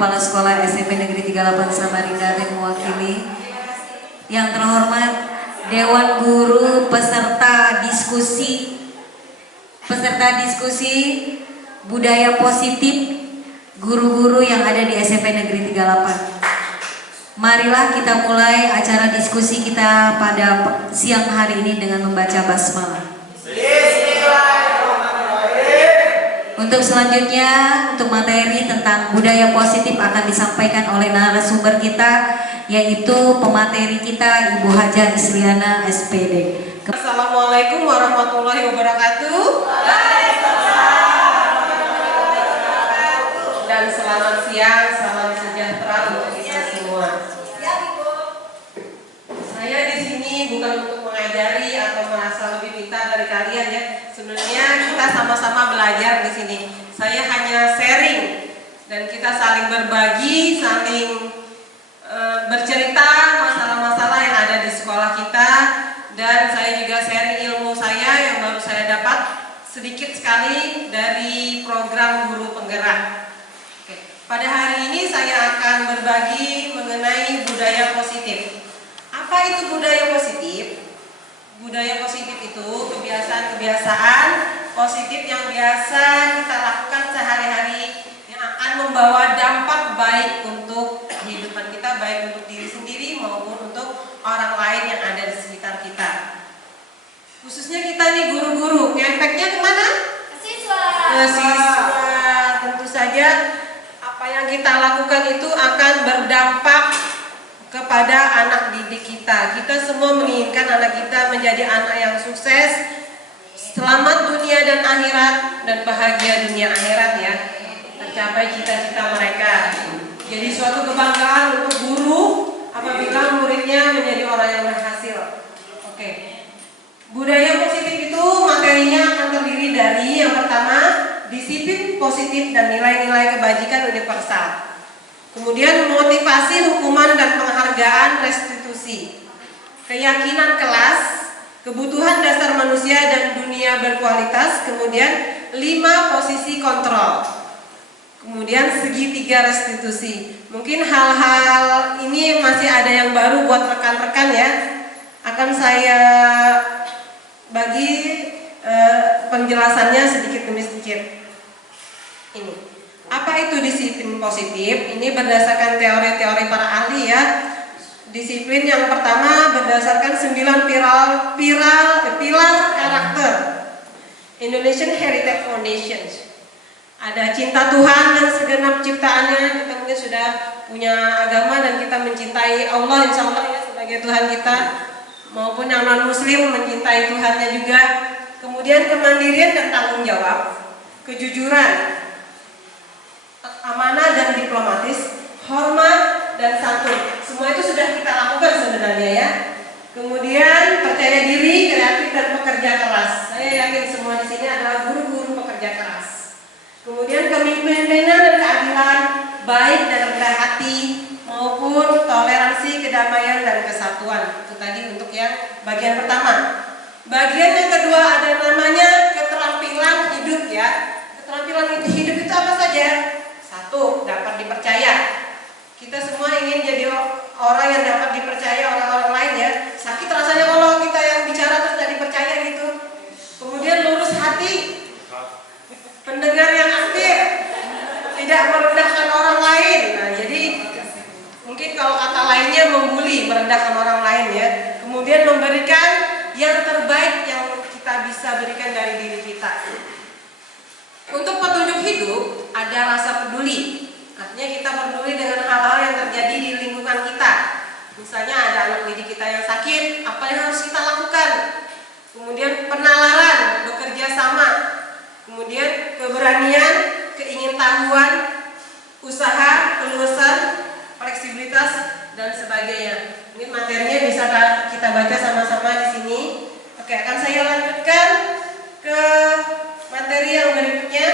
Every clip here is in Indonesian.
Kepala Sekolah SMP Negeri 38 Samarinda dan mewakili. Yang terhormat Dewan Guru peserta diskusi budaya positif guru-guru yang ada di SMP Negeri 38. Marilah kita mulai acara diskusi kita pada siang hari ini dengan membaca basmalah. Untuk selanjutnya, untuk materi tentang budaya positif akan disampaikan oleh narasumber kita, yaitu pemateri kita Ibu Haja Isliana SPD. Assalamualaikum warahmatullahi wabarakatuh. Dan selamat siang, salam sejahtera untuk kita semua. Saya di sini bukan untuk mengajari atau merasa lebih pintar dari kalian ya. Sebenarnya kita sama-sama belajar di sini. Saya hanya sharing dan kita saling berbagi, saling bercerita masalah-masalah yang ada di sekolah kita, dan saya juga sharing ilmu saya yang baru saya dapat sedikit sekali dari program Guru Penggerak. Oke. Pada hari ini saya akan berbagi mengenai budaya positif. Apa itu budaya positif? Budaya positif itu kebiasaan-kebiasaan positif yang biasa kita lakukan sehari-hari yang akan membawa dampak baik untuk kehidupan kita, baik untuk diri sendiri maupun untuk orang lain yang ada di sekitar kita. Khususnya kita nih guru-guru, ngefeknya kemana? Ke siswa. Ke siswa. Tentu saja apa yang kita lakukan itu akan berdampak kepada anak didik kita. Kita semua menginginkan anak kita menjadi anak yang sukses, selamat dunia dan akhirat, dan bahagia dunia akhirat ya. Tercapai cita-cita mereka. Jadi suatu kebanggaan untuk guru apabila muridnya menjadi orang yang berhasil. Oke. Budaya positif itu materinya akan terdiri dari yang pertama, disiplin positif dan nilai-nilai kebajikan universal. Kemudian motivasi, hukuman dan penghargaan, restitusi, keyakinan kelas, kebutuhan dasar manusia dan dunia berkualitas, kemudian 5 posisi kontrol, kemudian segitiga restitusi. Mungkin hal-hal ini masih ada yang baru buat rekan-rekan ya. Akan saya bagi penjelasannya sedikit demi sedikit. Ini. Apa itu disiplin positif? Ini berdasarkan teori-teori para ahli ya. Disiplin yang pertama berdasarkan 9 pilar karakter Indonesian Heritage Foundation. Ada cinta Tuhan dan segenap ciptaannya. Kita mungkin sudah punya agama dan kita mencintai Allah insya Allah ya sebagai Tuhan kita, maupun yang non muslim mencintai Tuhannya juga. Kemudian kemandirian dan tanggung jawab, kejujuran, amanah dan diplomatis, hormat dan santun. Semua itu sudah kita lakukan sebenarnya ya. Kemudian percaya diri, kreatif dan pekerja keras. Saya yakin semua di sini adalah guru-guru pekerja keras. Kemudian kepemimpinan dan keadilan, baik dan rendah hati, maupun toleransi, kedamaian dan kesatuan. Itu tadi untuk yang bagian pertama. Bagian yang kedua ada namanya keterampilan hidup ya. Keterampilan hidup itu apa saja? Satu, dapat dipercaya. Kita semua ingin jadi orang yang dapat dipercaya orang-orang lain ya. Sakit rasanya kalau kita yang bicara terus tidak dipercaya gitu. Kemudian lurus hati, pendengar yang aktif, tidak merendahkan orang lain. Nah, jadi mungkin kalau kata lainnya membuli, merendahkan orang lain ya. Kemudian memberikan yang terbaik yang kita bisa berikan dari diri kita. Untuk petunjuk hidup ada rasa peduli. Artinya kita peduli dengan hal-hal yang terjadi di lingkungan kita. Misalnya ada anak didik kita yang sakit, apa yang harus kita lakukan? Kemudian penalaran, bekerja sama. Kemudian keberanian, keingintahuan, usaha, keluasan, fleksibilitas dan sebagainya. Mungkin materinya bisa kita baca sama-sama di sini. Oke, akan saya lanjutkan ke materi yang berikutnya,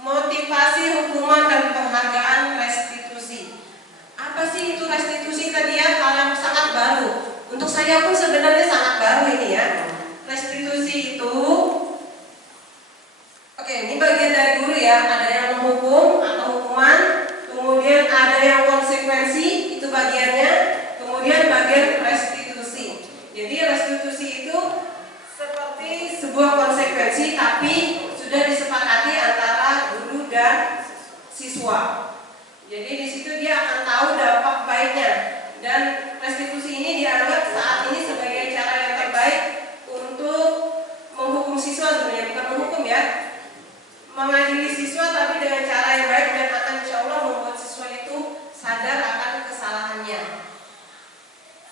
motivasi, hukuman dan penghargaan, restitusi. Apa sih itu restitusi tadi ya? Hal yang sangat baru. Untuk saya pun sebenarnya sangat baru ini ya. Restitusi itu, oke, ini bagian dari guru ya. Ada yang menghukum atau hukuman,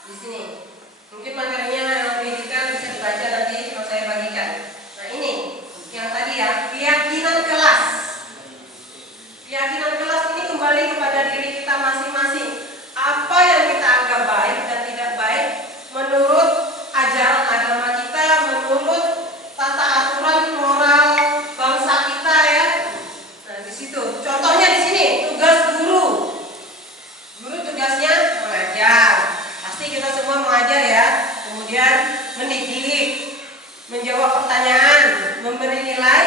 di sini. Mungkin materinya lebih detail bisa dibaca nanti kalau saya bagikan. Nah ini yang tadi ya, keyakinan kelas. Keyakinan kelas ini kembali kepada diri kita masing-masing. Apa yang kita anggap baik dan tidak baik menurut ajaran agama kita, menurut tata aturan moral bangsa kita ya. Nah di situ. Contohnya di sini tugas guru. Guru tugasnya mengajar. Pasti kita semua mengajar ya. Kemudian mendidik, menjawab pertanyaan, memberi nilai,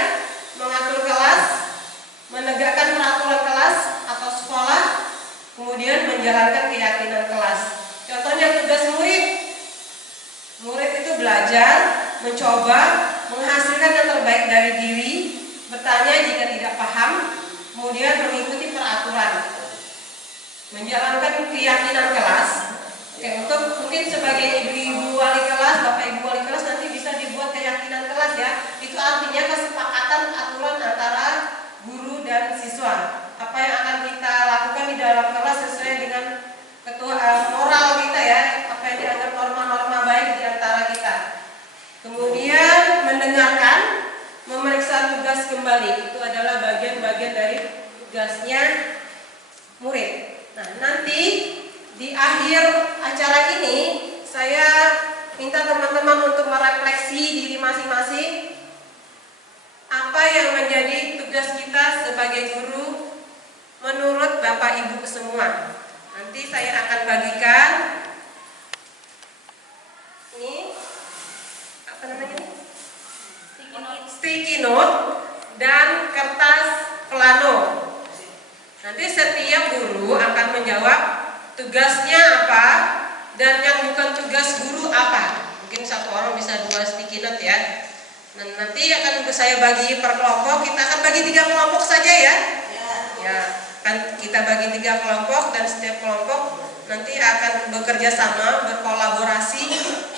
mengatur kelas, menegakkan peraturan kelas atau sekolah, kemudian menjalankan keyakinan kelas. Contohnya tugas murid. Murid itu belajar, mencoba, menghasilkan yang terbaik dari diri, bertanya jika tidak paham, kemudian mengikuti peraturan, menjalankan keyakinan kelas. Oke, untuk mungkin sebagai ibu-ibu wali kelas, bapak ibu wali kelas nanti bisa dibuat keyakinan kelas ya. Itu artinya kesepakatan aturan antara guru dan siswa. Apa yang akan kita lakukan di dalam kelas sesuai dengan moral kita ya. Apa yang dianggap norma-norma baik di antara kita. Kemudian mendengarkan, memeriksa tugas kembali. Itu adalah bagian-bagian dari tugasnya murid. Nah, nanti di akhir acara ini saya minta teman-teman untuk merefleksi diri masing-masing. Apa yang menjadi tugas kita sebagai guru menurut Bapak Ibu semua. Nanti saya akan bagikan ini apa namanya? Sticky note dan kertas plano. Nanti setiap guru akan menjawab tugasnya apa dan yang bukan tugas guru apa. Mungkin satu orang bisa 2 sticky note ya. Dan nanti akan saya bagi per kelompok. Kita akan bagi 3 kelompok saja ya. Ya, kan kita bagi 3 kelompok dan setiap kelompok nanti akan bekerja sama, berkolaborasi,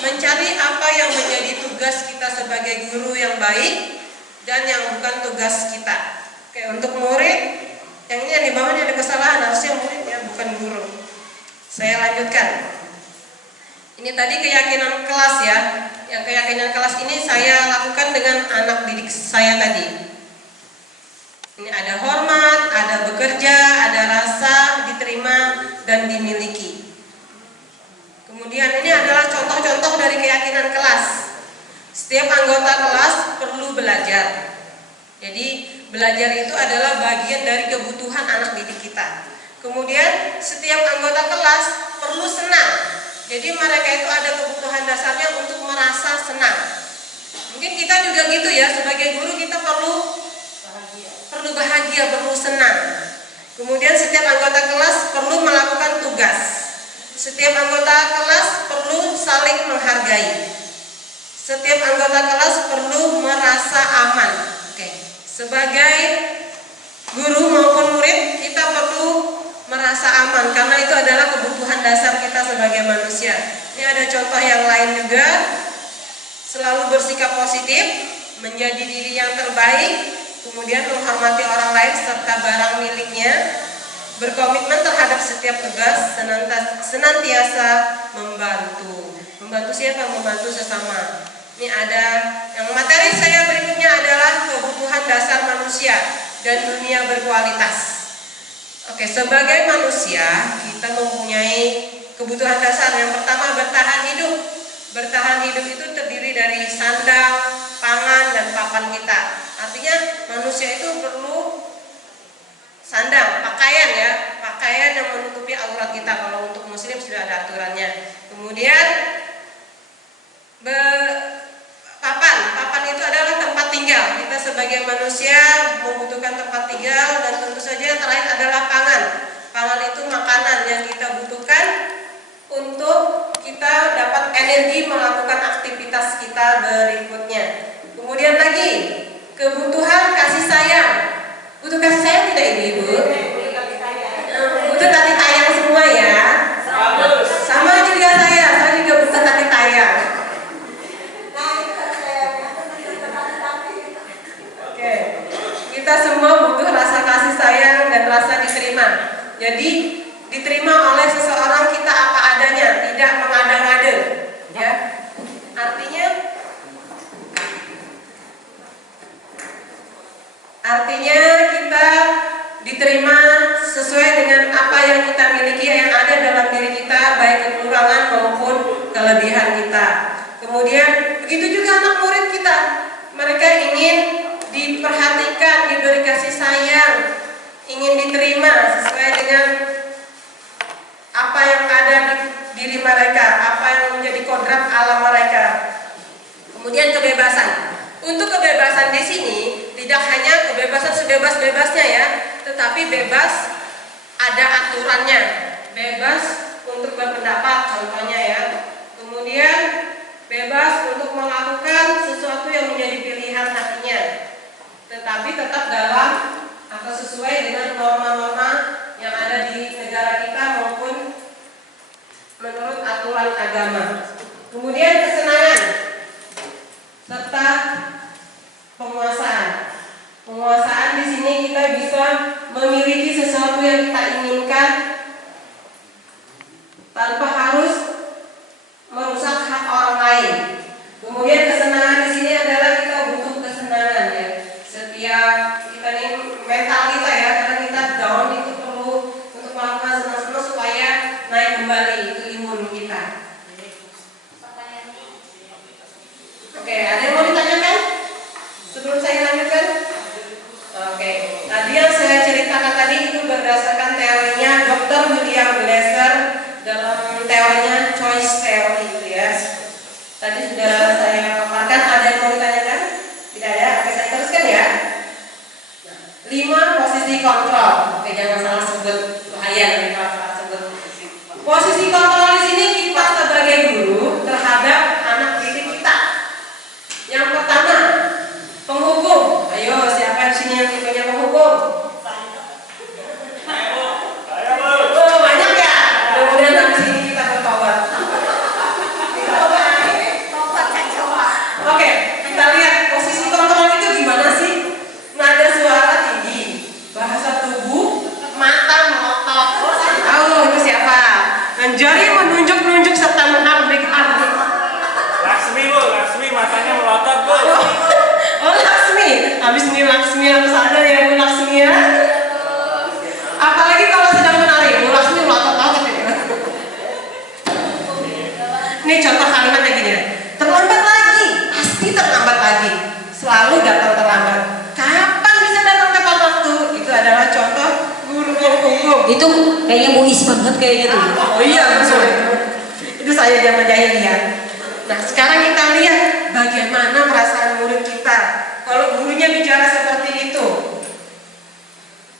mencari apa yang menjadi tugas kita sebagai guru yang baik dan yang bukan tugas kita. Oke, untuk murid, yang ini yang di bawah ini ada kesalahan, harusnya murid ya, bukan guru. Saya lanjutkan. Ini tadi keyakinan kelas ya. Yang keyakinan kelas ini saya lakukan dengan anak didik saya tadi. Ini ada hormat, ada bekerja, ada rasa diterima dan dimiliki. Kemudian ini adalah contoh-contoh dari keyakinan kelas. Setiap anggota kelas perlu belajar. Jadi belajar itu adalah bagian dari kebutuhan anak didik kita. Kemudian setiap anggota kelas perlu senang. Jadi mereka itu ada kebutuhan dasarnya untuk merasa senang. Mungkin kita juga gitu ya, sebagai guru kita perlu bahagia, perlu senang. Kemudian setiap anggota kelas perlu melakukan tugas. Setiap anggota kelas perlu saling menghargai. Setiap anggota kelas perlu merasa aman. Oke. Sebagai guru maupun murid kita perlu merasa aman karena itu adalah kebutuhan dasar kita sebagai manusia. Ini ada contoh yang lain juga. Selalu bersikap positif, menjadi diri yang terbaik, kemudian menghormati orang lain serta barang miliknya, berkomitmen terhadap setiap tugas, senantiasa membantu. Membantu siapa? Membantu sesama. Ini ada yang materi saya berikutnya adalah kebutuhan dasar manusia dan dunia berkualitas. Oke, sebagai manusia kita mempunyai kebutuhan dasar. Yang pertama bertahan hidup. Bertahan hidup itu terdiri dari sandang, pangan, dan papan kita. Artinya manusia itu perlu sandang, pakaian ya, pakaian yang menutupi aurat kita. Kalau untuk muslim sudah ada aturannya. Kemudian papan itu adalah tempat tinggal. Kita sebagai manusia membutuhkan tempat tinggal dan tentu saja yang terakhir adalah pangan. Pangan itu makanan yang kita butuhkan untuk kita dapat energi melakukan aktivitas kita berikutnya. Kemudian lagi kebutuhan kasih sayang. Butuh kasih sayang tidak ibu-ibu? Butuh kasih sayang semua ya. Sama juga saya juga butuh kasih sayang. Oke, kita semua butuh rasa kasih sayang dan rasa diterima. Jadi diterima oleh seseorang kita apa adanya, tidak mengadang kita. Kemudian begitu juga anak murid kita. Mereka ingin diperhatikan, diberi kasih sayang, ingin diterima sesuai dengan apa yang ada di diri mereka, apa yang menjadi kodrat alam mereka. Kemudian kebebasan. Untuk kebebasan di sini tidak hanya kebebasan sebebas-bebasnya ya, tetapi bebas ada aturannya. Bebas untuk berpendapat contohnya ya. Kemudian bebas untuk melakukan sesuatu yang menjadi pilihan hatinya, tetapi tetap dalam atau sesuai dengan norma-norma yang ada di negara kita maupun menurut aturan agama. Kemudian kesenangan serta penguasaan. Penguasaan di sini kita bisa memiliki sesuatu yang kita inginkan tanpa harus merusak hak orang lain. Kemudian kesenangan di sini adalah kita butuh kesenangan ya. Setiap kita ini mental kita ya, karena kita down itu perlu untuk melakukan senang-senang supaya naik kembali itu imun kita. Oke, ada yang mau ditanyakan sebelum saya lanjutkan? Oke, tadi yang saya ceritakan tadi itu berdasarkan teorinya Dr. William Glasser dalam teorinya choice theory itu ya. Tadi sudah saya paparkan. Ada yang mau ditanyakan? Tidak ada? Oke, saya teruskan ya. 5 posisi kontrol. Oke, jangan salah sebut, bahaya nanti kalau salah sebut. Posisi kontrol di sini kita sebagai guru terhadap anak didik kita. Yang pertama, penghukum. Ayo, siapa di sini yang tipenya penghukum? Oh, banyak ya? Mudah-mudahan habis ini kita bertobat. Oke, kita lihat posisi kontrol itu gimana sih? Nada suara tinggi, bahasa tubuh, mata melotot. Oh, itu siapa? Dan jari menunjuk-nunjuk serta menghardik-hardik. Laksmi matanya melotot bu. Oh, Laksmi. Habis ini Laksmi harus ada ya, Bu Laksmi ya. Apalagi kalau sedang menari, Bu Laksmi melotot-lotot ya. Ini contoh kalimatnya gini ya. Terlambat lagi, pasti terlambat lagi. Selalu datang terlambat. Kapan bisa datang tepat waktu? Itu adalah contoh guru penghukum. Itu kayaknya Muis banget kayaknya tuh. Oh iya, betul. Itu saya zaman jahiliyah. Nah, sekarang kita lihat bagaimana perasaan murid kita kalau gurunya bicara seperti itu.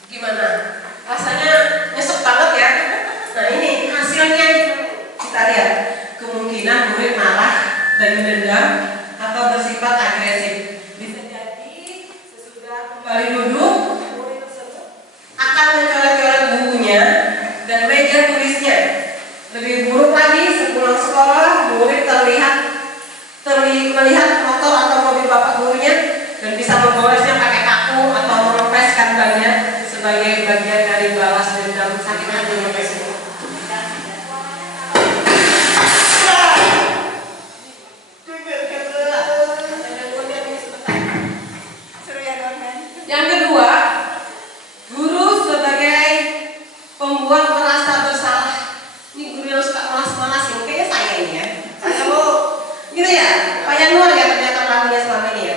Gimana? Rasanya nyesek banget ya. Nah, ini hasilnya kita lihat. Kemungkinan murid marah dan mendendam atau bersifat agresif. Bisa jadi sesudah kembali duduk, murid tersebut akan mencoret-coret bukunya dan meja tulisnya. Lebih buruk lagi, sepulang sekolah murid melihat motor atau mobil bapak gurunya dan bisa menggolesnya pakai paku atau mengempeskan bannya sebagai bagian dari balas dendam sakit hati ngempes itu. Yang kedua, guru sebagai pembuat merasa bersalah. Ini guru yang suka malas-malasin, kayaknya saya ini ya. Saya mau gitu ya, Pak Yanuar ya ternyata lagunya selama ini ya.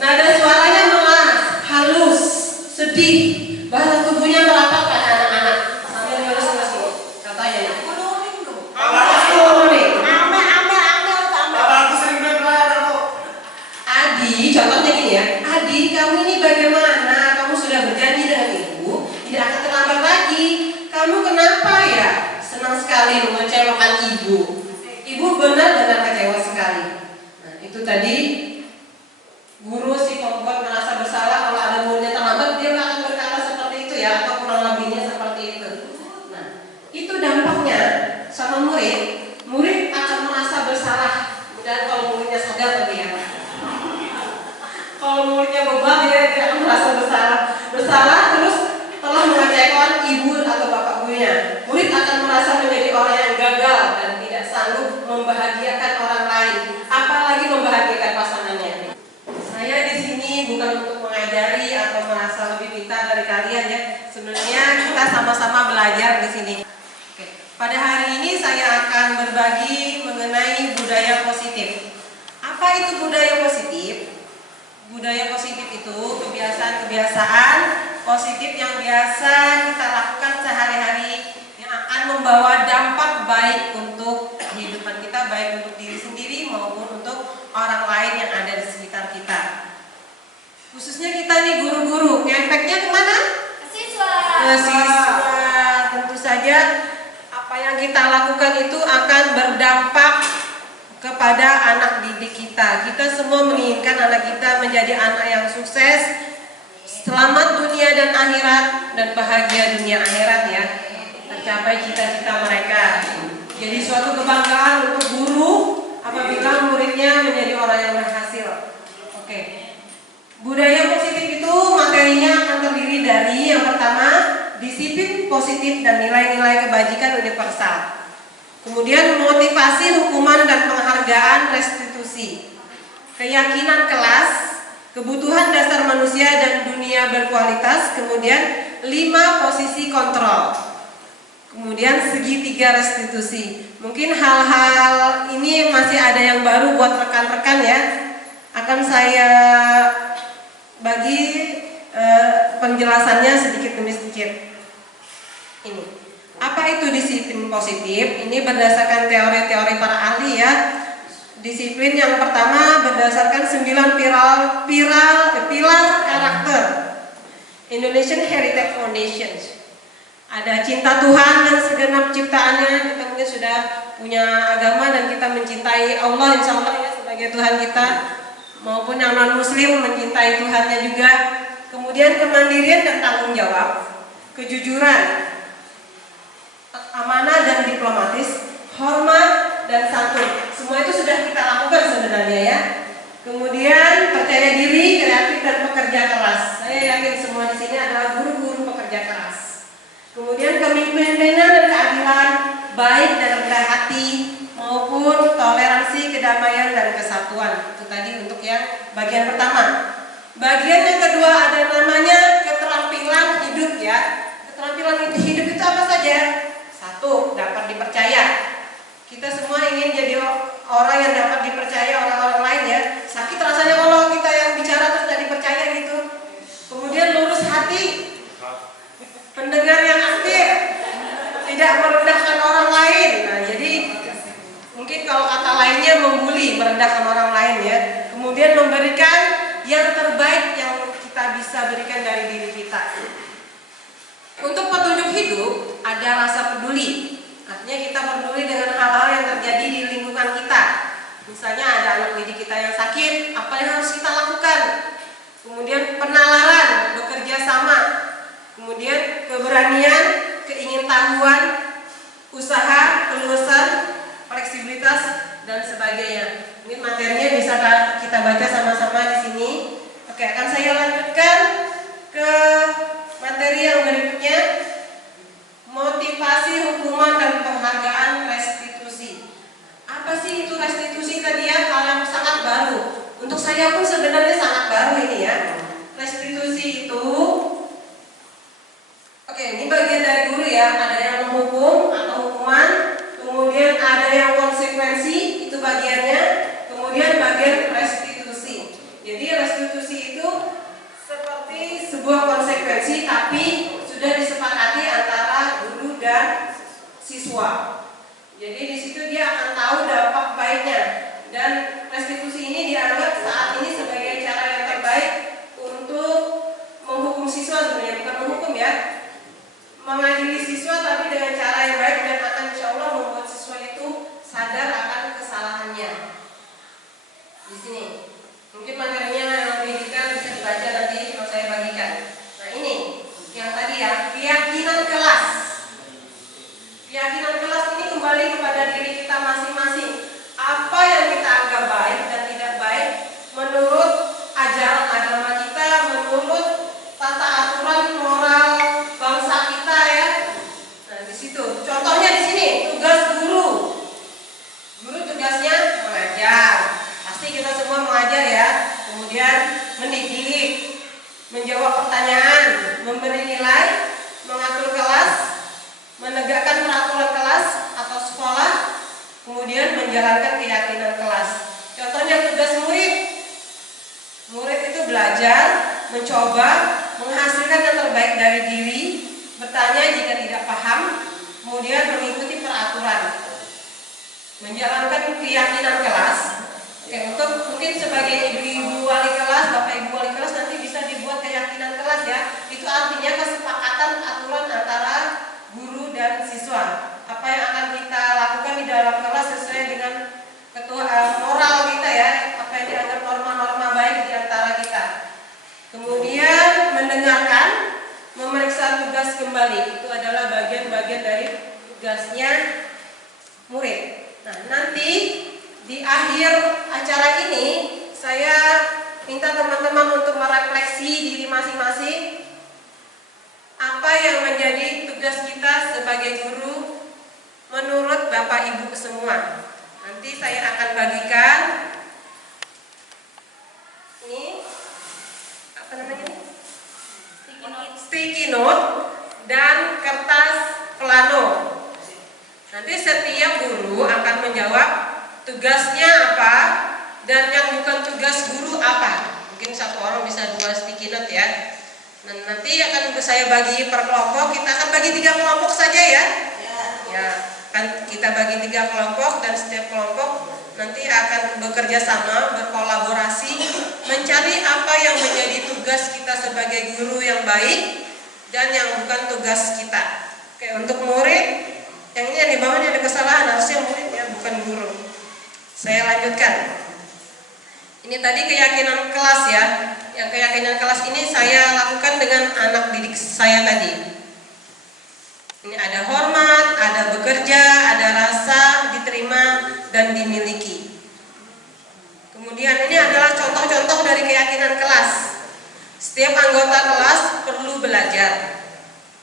Nada suaranya melas, halus, sedih, bahasa tubuhnya merapat pada anak-anak. Sambil ngelus-ngelus ini, contohnya ya. Adi, contohnya gini ya. Adi, kamu ini bagaimana? Kamu sudah berjanji dengan ibu, tidak akan terlambat lagi. Kamu kenapa ya? Senang sekali mengecewakan ibu. Ibu benar-benar kecewa sekali. Nah, itu tadi guru si pembuat merasa bersalah kalau ada muridnya terlambat, dia akan berkata seperti itu ya, atau kurang lebihnya seperti itu. Nah, itu dampaknya sama murid. Murid akan merasa bersalah. Dan kalau muridnya sadar tadi ya. Kalau muridnya bebal, dia akan merasa bersalah terus telah mengecewakan ibu atau bapak gurunya. Murid akan merasa menjadi orang yang gagal dan tidak sanggup membahagiakan orang lain, apalagi membahagiakan pasangannya. Saya di sini bukan untuk mengajari atau merasa lebih pintar dari kalian ya. Sebenarnya kita sama-sama belajar di sini. Oke. Pada hari ini saya akan berbagi mengenai budaya budaya positif. Apa itu budaya positif? Budaya positif itu kebiasaan-kebiasaan positif yang biasa kita lakukan sehari-hari yang akan membawa dampak baik untuk kehidupan kita, baik untuk diri sendiri maupun untuk orang lain yang ada di sekitar kita. Khususnya kita nih guru-guru, ngefeknya kemana? Ke siswa. Tentu saja apa yang kita lakukan itu akan berdampak kepada anak didik kita. Kita semua menginginkan anak kita menjadi anak yang sukses, selamat dunia dan akhirat, dan bahagia dunia akhirat ya. Tercapai cita-cita mereka. Jadi suatu kebanggaan untuk guru apabila muridnya menjadi orang yang berhasil. Oke. Budaya positif itu materinya akan terdiri dari yang pertama, disiplin positif dan nilai-nilai kebajikan universal. Kemudian motivasi, hukuman dan penghargaan, restitusi. Keyakinan kelas, kebutuhan dasar manusia dan dunia berkualitas. Kemudian 5 posisi kontrol. Kemudian segitiga restitusi. Mungkin hal-hal ini masih ada yang baru buat rekan-rekan ya. Akan saya bagi penjelasannya sedikit demi sedikit. Ini. Apa itu disiplin positif? Ini berdasarkan teori-teori para ahli ya. Disiplin yang pertama berdasarkan 9 pilar karakter Indonesian Heritage Foundation. Ada cinta Tuhan dan segenap ciptaannya. Kita mungkin sudah punya agama dan kita mencintai Allah insya Allah ya sebagai Tuhan kita, maupun yang non muslim mencintai Tuhannya juga. Kemudian kemandirian dan tanggung jawab, kejujuran, amanah dan diplomatis, hormat dan santun. Semua itu sudah kita lakukan sebenarnya ya. Kemudian percaya diri, kreatif dan pekerja keras. Saya yakin semua di sini adalah guru-guru pekerja keras. Kemudian kepemimpinan dan keadilan, baik dan rendah hati, maupun toleransi, kedamaian dan kesatuan. Itu tadi untuk yang bagian pertama. Bagian yang kedua ada namanya keterampilan hidup ya. Keterampilan hidup itu apa saja? 1. Dapat dipercaya. Kita semua ingin jadi orang yang dapat dipercaya orang-orang lain ya. Sakit rasanya kalau kita yang bicara terus tidak dipercaya gitu. Kemudian lurus hati, pendengar yang aktif, tidak merendahkan orang lain. Nah, jadi mungkin kalau kata lainnya membuli, merendahkan orang lain ya. Kemudian memberikan yang terbaik yang kita bisa berikan dari diri kita. Untuk petunjuk hidup ada rasa peduli. Artinya kita peduli dengan hal-hal yang terjadi di lingkungan kita. Misalnya ada anak didik kita yang sakit, apa yang harus kita lakukan? Kemudian penalaran, bekerja sama. Kemudian keberanian, keingintahuan, usaha, kelulusan, fleksibilitas dan sebagainya. Ini materinya bisa kita baca sama-sama di sini. Oke, akan saya lanjutkan ke materi yang berikutnya. Motivasi, hukuman dan penghargaan, restitusi. Apa sih itu restitusi tadi ya? Hal yang sangat baru. Untuk saya pun sebenarnya sangat baru ini ya. Restitusi itu, oke, ini bagian dari guru ya. Ada yang menghukum atau hukuman, kemudian ada yang konsekuensi, itu bagiannya, kemudian bagian restitusi. Jadi restitusi itu seperti sebuah konsekuensi, tapi sudah disepakati antara guru dan siswa. Jadi di situ dia akan tahu dampak baiknya. Dan restitusi ini dianggap saat ini sebagai cara yang terbaik untuk menghukum siswa sebenarnya, bukan menghukum ya. Mengadili siswa tapi dengan cara yang baik dan akan insya Allah membuat siswa itu sadar akan kesalahannya. Di sini mungkin materinya yang lebih detail bisa dibaca nanti kalau saya bagikan. Nah ini yang tadi ya, keyakinan kelas. Keyakinan kelas ini kembali kepada diri kita masing-masing. Apa yang kita anggap baik dan tidak baik menurut ajaran agama kita, menurut tata aturan moral bangsa kita ya. Nah di situ kemudian menjalankan keyakinan kelas. Contohnya tugas murid. Murid itu belajar, mencoba, menghasilkan yang terbaik dari diri, bertanya jika tidak paham, kemudian mengikuti peraturan. Menjalankan keyakinan kelas. Oke, untuk mungkin sebagai ibu-ibu wali kelas, bapak ibu wali kelas nanti bisa dibuat keyakinan kelas ya. Itu artinya kesepakatan aturan antara guru dan siswa. Apa yang akan kita lakukan di dalam kelas sesuai dengan moral kita ya, apa yang dianggap norma-norma baik di antara kita. Kemudian mendengarkan, memeriksa tugas kembali. Itu adalah bagian-bagian dari tugasnya murid. Nah, nanti di akhir acara ini saya minta teman-teman untuk merefleksi diri masing-masing. Apa yang menjadi tugas kita sebagai guru menurut Bapak Ibu semua. Nanti saya akan bagikan ini apa namanya ini? Sticky note dan kertas plano. Nanti setiap guru akan menjawab tugasnya apa dan yang bukan tugas guru apa. Mungkin satu orang bisa 2 sticky note ya. Dan nanti akan saya bagi per kelompok. Kita akan bagi 3 kelompok saja ya. Ya, kan kita bagi 3 kelompok dan setiap kelompok nanti akan bekerja sama, berkolaborasi, mencari apa yang menjadi tugas kita sebagai guru yang baik dan yang bukan tugas kita. Oke, untuk murid, yang ini yang di bawahnya ada kesalahan, harusnya murid ya, bukan guru. Saya lanjutkan. Ini tadi keyakinan kelas ya. Yang keyakinan kelas ini saya lakukan dengan anak didik saya tadi. Ini ada hormat, ada bekerja, ada rasa diterima dan dimiliki. Kemudian ini adalah contoh-contoh dari keyakinan kelas. Setiap anggota kelas perlu belajar.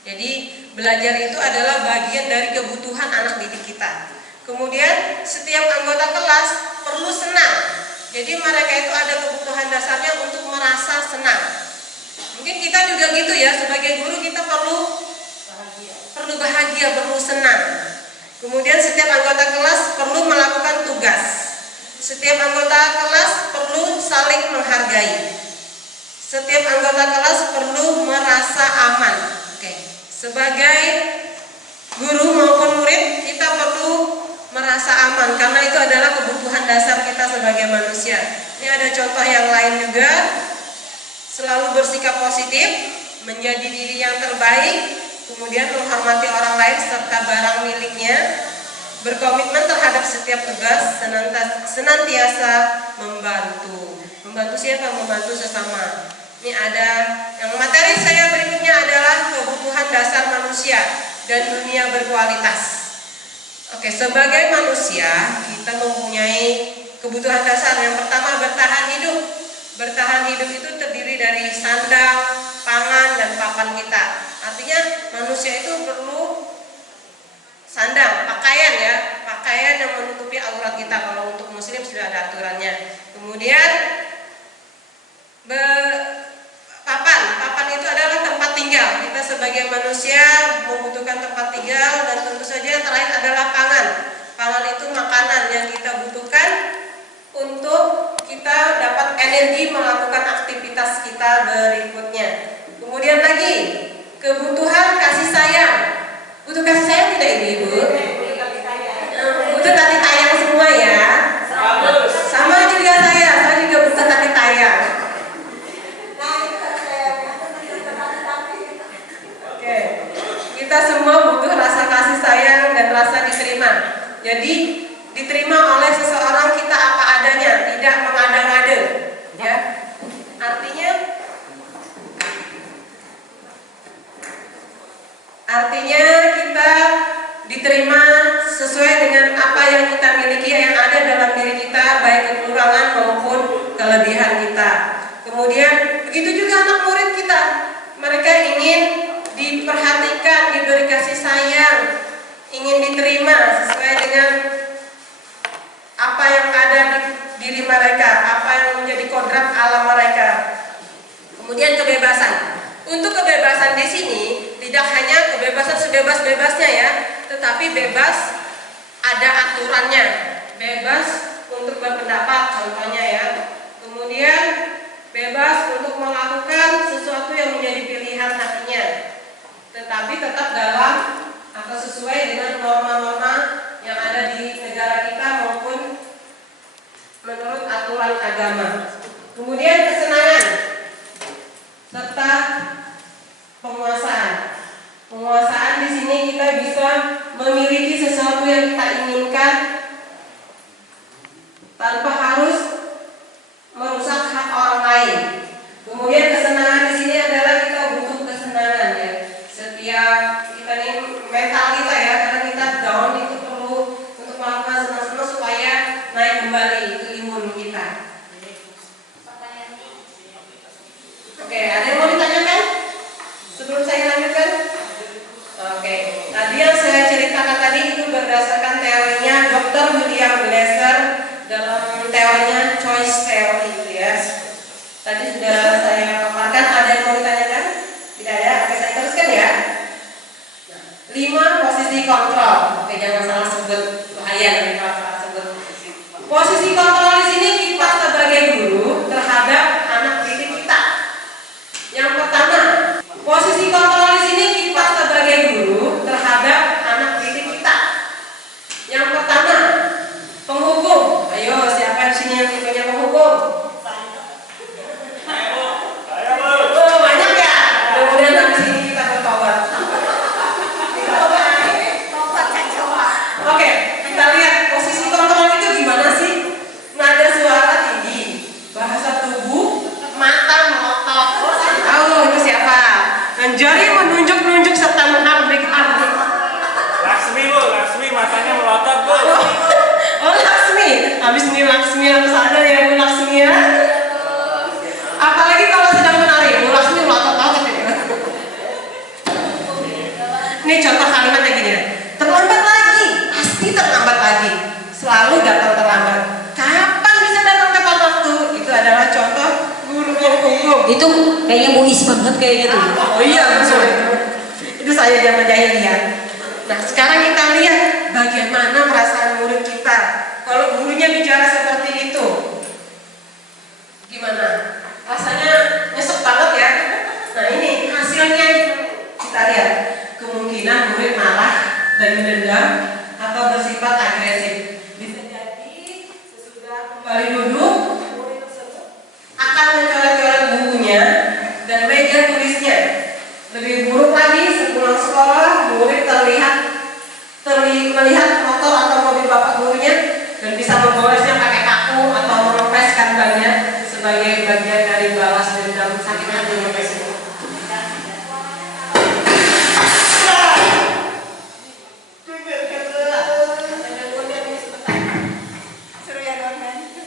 Jadi belajar itu adalah bagian dari kebutuhan anak didik kita. Kemudian setiap anggota kelas perlu senang. Jadi mereka itu ada kebutuhan dasarnya untuk merasa senang. Mungkin kita juga gitu ya, sebagai guru kita perlu bahagia, perlu senang. Kemudian setiap anggota kelas perlu melakukan tugas. Setiap anggota kelas perlu saling menghargai. Setiap anggota kelas perlu merasa aman. Oke. Sebagai guru maupun murid kita perlu merasa aman karena itu adalah kebutuhan dasar kita sebagai manusia. Ini ada contoh yang lain juga. Selalu bersikap positif, menjadi diri yang terbaik, kemudian menghormati orang lain serta barang miliknya, berkomitmen terhadap setiap tugas, senantiasa membantu. Membantu siapa? Membantu sesama. Ini ada yang materi saya berikutnya adalah kebutuhan dasar manusia dan dunia berkualitas. Oke, sebagai manusia kita mempunyai kebutuhan dasar. Yang pertama, bertahan hidup. Bertahan hidup itu terdiri dari sandang, pangan, dan papan kita. Artinya manusia itu perlu sandang, pakaian ya, pakaian yang menutupi aurat kita. Kalau untuk muslim sudah ada aturannya. Kemudian papan itu adalah tempat tinggal. Kita sebagai manusia membutuhkan tempat tinggal, dan tentu saja yang terakhir adalah pangan. Pangan itu makanan yang kita butuhkan untuk kita dapat energi melakukan aktivitas kita berikutnya. Kemudian lagi kebutuhan kasih sayang. Butuh kasih sayang tidak ibu-ibu? Butuh kasih sayang semua ya. Sama juga saya juga butuh kasih sayang. Oke, kita semua butuh rasa kasih sayang dan rasa diterima. Jadi diterima oleh seseorang kita apa adanya, tidak mengada-ngada, ya. Artinya kita diterima sesuai dengan apa yang kita miliki, yang ada dalam diri kita, baik kekurangan maupun kelebihan kita. Kemudian begitu juga anak murid kita, mereka ingin diperhatikan, diberi kasih sayang, ingin diterima sesuai dengan apa yang ada di diri mereka, apa yang menjadi kodrat alam mereka. Kemudian kebebasan. Untuk kebebasan di sini tidak hanya kebebasan sebebas-bebasnya ya, tetapi bebas ada aturannya. bebas untuk berpendapat contohnya ya. Kemudian bebas untuk melakukan sesuatu yang menjadi pilihan hatinya, tetapi tetap dalam atau sesuai dengan norma-norma yang ada di negara kita maupun menurut aturan agama. Kemudian kesenangan serta penguasaan. Penguasaan di sini kita bisa memiliki sesuatu yang kita inginkan tanpa harus merusak hak orang lain. Kemudian kesenangan di sini adalah kita butuh kesenangan ya. Setiap kita nih mental kita ya, karena kita down itu perlu untuk melakukan senang-senang supaya naik kembali itu imun kita. Oke, ada yang mau ditanyakan sebelum saya lanjutkan? Oke, tadi yang saya ceritakan tadi itu berdasarkan teorinya Dr. William Glasser dalam teorinya choice theory itu ya. Tadi sudah saya paparkan. Ada yang mau ditanyakan? Tidak ada? Oke, saya teruskan ya. 5 posisi kontrol. Oke, jangan salah sebut, bahaya nanti kalau salah sebut. Posisi kontrol di sini kita sebagai guru terhadap anak didik kita. Yang pertama, posisi kontrol di sini kita sebagai guru terhadap anak didik kita. Yang pertama, penghukum. Ayo, siapa di sini yang tipenya penghukum? Oh, banyak ya. Mudah-mudahan habis ini kita bertobat. Oke, kita lihat posisi kontrol itu gimana sih? Nada suara tinggi, bahasa tubuh, mata melotot. Oh, itu siapa? Dan jari menunjuk-nunjuk serta mengabrik-abrik. Laksmi bu, Laksmi matanya melotot bu. Oh, Laksmi. Habis ini Laksmi harus ada ya Bu Laksmi ya. Apalagi kalau sedang menari, Bu Laksmi melotot banget ya. Ini contoh kalimatnya gini ya. Terlambat lagi, pasti terlambat lagi. Selalu datang terlambat. Kapan bisa datang tepat waktu? Itu adalah contoh guru penghukum. Itu kayaknya Muis banget kayaknya tuh. Oh iya, betul. Itu saya zaman jahiliyah. Nah, sekarang kita lihat bagaimana perasaan murid kita kalau gurunya bicara seperti itu. Gimana? Rasanya nyesek banget ya. Nah, ini hasilnya kita lihat. Kemungkinan murid marah dan mendendam atau bersifat agresif. Bisa jadi sesudah kembali duduk, murid tersebut akan mencoret-coret bukunya dan meja tulisnya. Lebih buruk lagi, sepulang sekolah, murid melihat motor atau mobil bapak gurunya dan bisa menggolesnya pakai kaku atau merempeskan bannya sebagai bagian dari balas dendam sakit hati tersebut.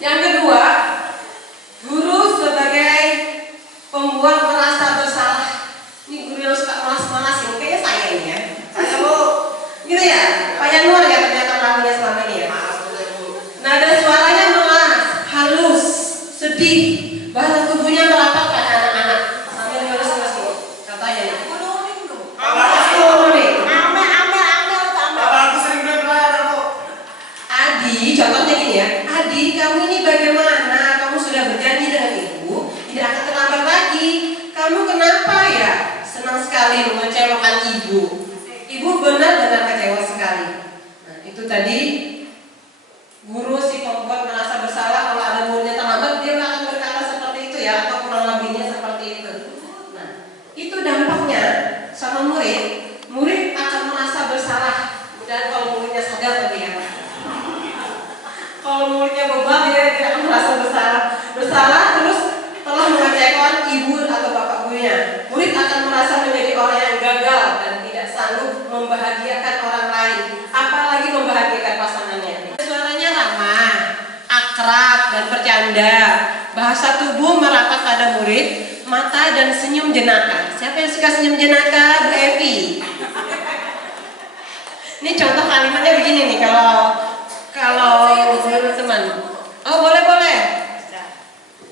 Yang kedua, guru sebagai pembuat merasa bersalah. Ini guru yang suka malas-malasin, kayaknya saya ini ya. Saya mau gitu ya, Pak Yanuar ya ternyata pelakunya selama ini ya. Nada suaranya melas, halus, sedih, bahasa tubuhnya merapat pada anak-anak. Sambil ngelus-ngelus ini. Contohnya nih. Adi, contohnya gini ya. Adi, kamu ini bagaimana? Kamu sudah berjanji dengan ibu tidak akan terlambat lagi. Kamu kenapa ya? Senang sekali mengecewakan ibu. Ibu benar-benar kecewa sekali. Nah, itu tadi guru si pembuat merasa bersalah kalau ada muridnya terlambat, dia akan berkata seperti itu ya, atau kurang lebihnya seperti itu. Nah, itu dampaknya sama murid. Murid akan merasa bersalah. Dan kalau muridnya sadar tadi ya. Kalau muridnya bebal dia akan merasa bersalah terus telah mengecewakan ibu atau bapak gurunya. Murid akan merasa menjadi orang yang gagal dan tidak sanggup membahagiakan orang lain, apalagi membahagiakan pasangannya. Suaranya ramah, akrab dan bercanda. Bahasa tubuh merapat pada murid, mata dan senyum jenaka. Siapa yang suka senyum jenaka? Bu Evi. Ini contoh kalimatnya begini nih kalau teman. Oh, boleh.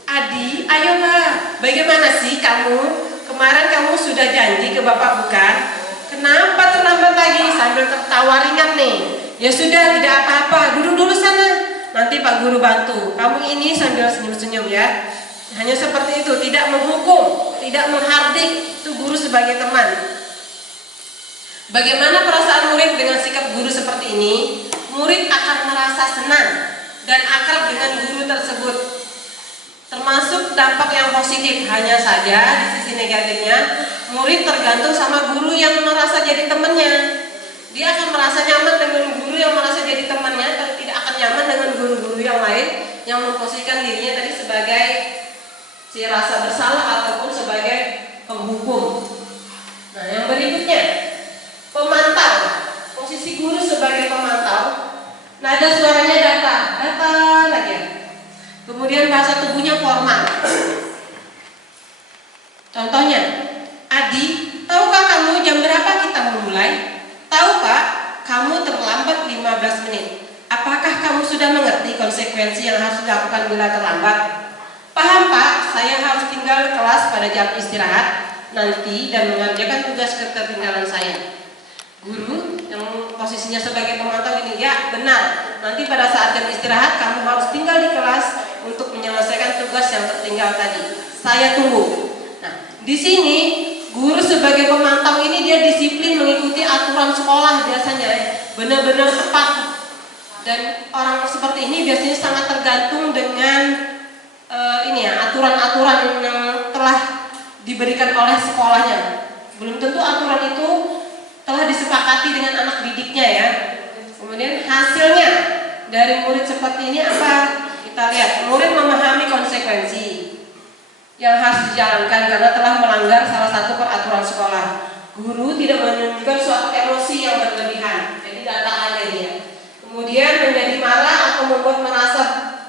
Adi, ayolah. Bagaimana sih kamu? Kemarin kamu sudah janji ke bapak bukan? Kenapa terlambat lagi? Sambil tertawa ringan nih. Ya sudah, tidak apa-apa. Duduk dulu sana. guru bantu. Kamu ini sambil senyum-senyum ya. Hanya seperti itu, tidak menghukum, tidak menghardik. Itu guru sebagai teman. Bagaimana perasaan murid dengan sikap guru seperti ini? Murid akan merasa senang dan akrab dengan guru tersebut. Termasuk dampak yang positif. Hanya saja di sisi negatifnya, murid tergantung sama guru yang merasa jadi temannya. Dia akan merasa nyaman dengan guru yang merasa jadi temannya, tapi tidak akan nyaman dengan guru-guru yang lain yang memposisikan dirinya tadi sebagai si rasa bersalah ataupun sebagai penghukum. Nah, yang berikutnya, pemantau. Posisi guru sebagai pemantau. Nada suaranya datar lagi. Kemudian bahasa tubuhnya formal. Contohnya, Adi, tahukah kamu jam berapa kita memulai? Tahu Pak, kamu terlambat 15 menit. Apakah kamu sudah mengerti konsekuensi yang harus dilakukan bila terlambat? Paham Pak, saya harus tinggal kelas pada jam istirahat nanti dan mengerjakan tugas ketertinggalan saya. Guru yang posisinya sebagai pemantau ini, ya benar, nanti pada saat jam istirahat kamu harus tinggal di kelas untuk menyelesaikan tugas yang tertinggal tadi. Saya tunggu. Nah, di sini guru sebagai pemantau ini dia disiplin mengikuti aturan sekolah biasanya, benar-benar tepat. Dan orang seperti ini biasanya sangat tergantung dengan aturan-aturan yang telah diberikan oleh sekolahnya. Belum tentu aturan itu telah disepakati dengan anak didiknya ya. Kemudian hasilnya dari murid seperti ini apa? Kita lihat, murid memahami konsekuensi yang harus dijalankan karena telah melanggar salah satu peraturan sekolah. Guru tidak menunjukkan suatu emosi yang berlebihan, jadi datang aja dia. Kemudian menjadi marah atau membuat merasa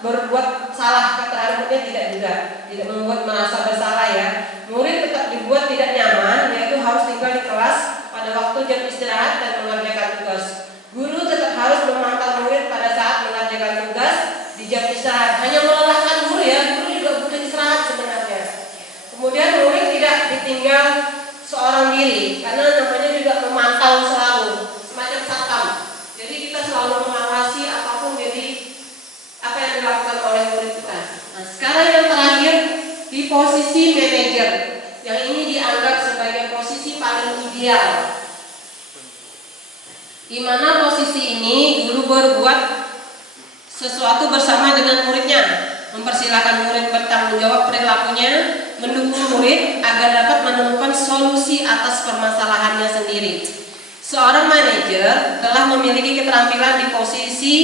berbuat salah terhadap muridnya tidak membuat merasa bersalah ya. Murid tetap dibuat tidak nyaman, yaitu harus tinggal di kelas pada waktu jam istirahat dan mengerjakan tugas. Guru tetap harus memantau murid pada saat mengerjakan tugas di jam istirahat. Hanya melelahkan guru ya, guru juga butuh istirahat sebenarnya. Kemudian murid tidak ditinggal seorang diri, karena namanya juga memantau selalu, semacam satpam. Jadi kita selalu mengawasi apapun jadi apa yang dilakukan oleh murid kita. Nah, sekarang yang terakhir di posisi manajer, yang ini dianggap sebagai posisi paling ideal. Di mana posisi ini guru berbuat sesuatu bersama dengan muridnya, mempersilahkan murid bertanggung jawab perilakunya, mendukung murid agar dapat menemukan solusi atas permasalahannya sendiri. Seorang manajer telah memiliki keterampilan di posisi